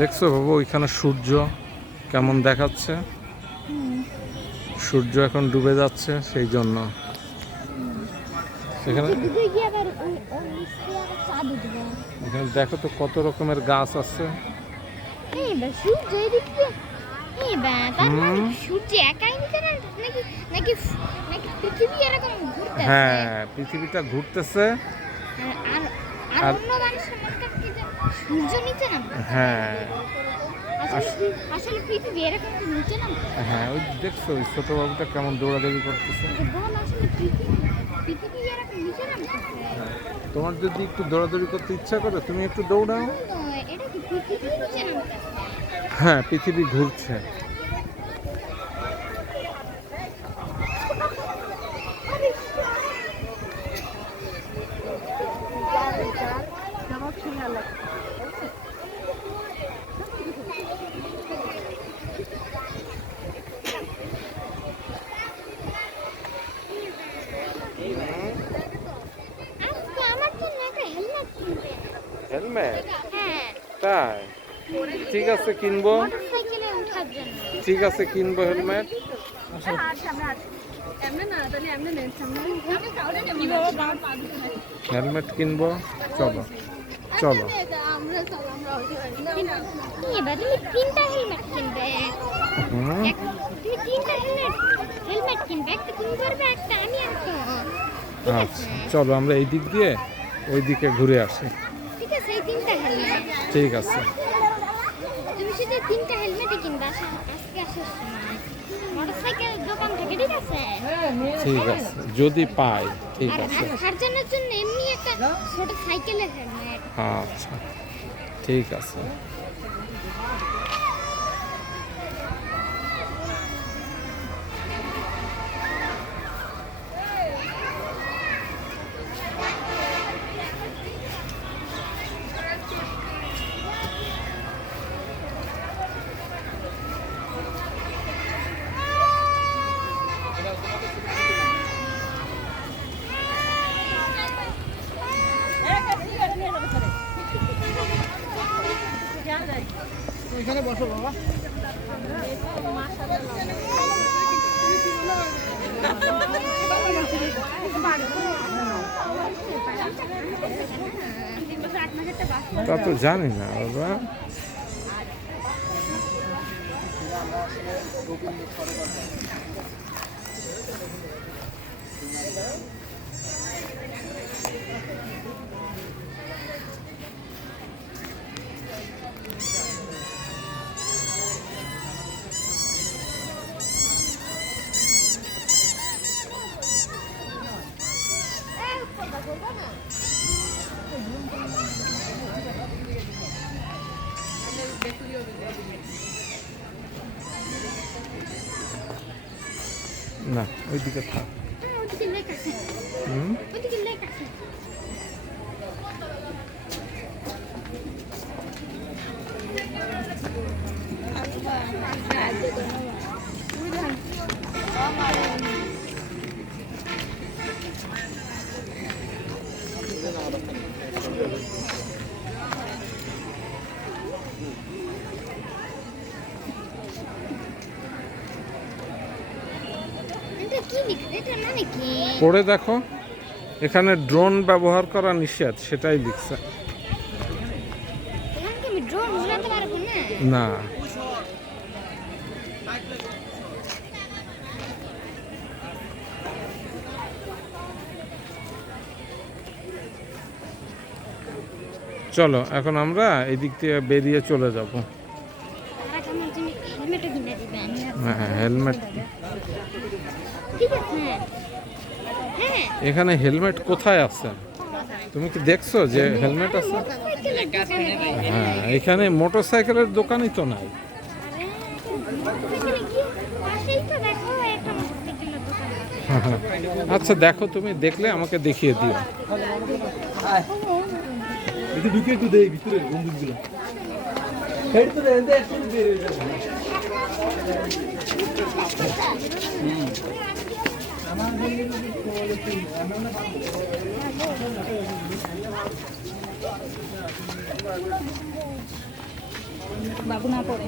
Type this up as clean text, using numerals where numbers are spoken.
দেখছো বাবু ওইখানে সূর্য কেমন দেখাচ্ছে? সূর্য এখন ডুবে যাচ্ছে, সেই জন্য সেখানে এখানে দেখো তো কত রকমের গাছ আছে। হ্যাঁ, পৃথিবীটা ঘুরতেছে। হ্যাঁ, হ্যাঁ, ওই দেখছো ওই ছোট বাবুটা কেমন দৌড়াদৌড়ি করতেছে। তোমার যদি একটু দৌড়াদৌড়ি করতে ইচ্ছা করে তুমি একটু দৌড়াও। হ্যাঁ, পৃথিবী ঘুরছে। হেলমেট? তাই, ঠিক আছে কিনবো। ঠিক আছে কিনবো হেলমেট। হেলমেট কিনবো, চলো চলো। আচ্ছা চলো আমরা এই দিক দিয়ে ওই দিকে ঘুরে আসি। ঠিক আছে। তুমি শুধু 3টা হেলমেটই কিনবা আজকে আসার সময় মোটরসাইকেল দোকান থেকে, ঠিক আছে? ঠিক আছে যদি পাই। ঠিক আছে। আর সার্জনের জন্য এমনি একটা ছোট সাইকেলের হেলমেট। আচ্ছা ঠিক আছে। এখানে বসো বাবা। তা তো জানি না বাবা। না ওইদিকে থাক। পড়ে দেখো, এখানে ড্রোন ব্যবহার করা নিষেধ, সেটাই লিখছে। না চলো এখন আমরা এদিক থেকে বেরিয়ে চলে যাব। হ্যাঁ হেলমেট। এখানে হেলমেট কোথায় আছে? তুমি কি দেখছো যে হেলমেট আছে? হ্যাঁ এখানে মোটরসাইকেলের দোকানই তো নাই। আচ্ছা দেখো, তুমি দেখলে আমাকে দেখিয়ে দিও। একটু দেই ভিতরে বন্দুকগুলো। হেড তো দেন একটু বের হয়ে যাবে। আমার বাবু না পড়ে।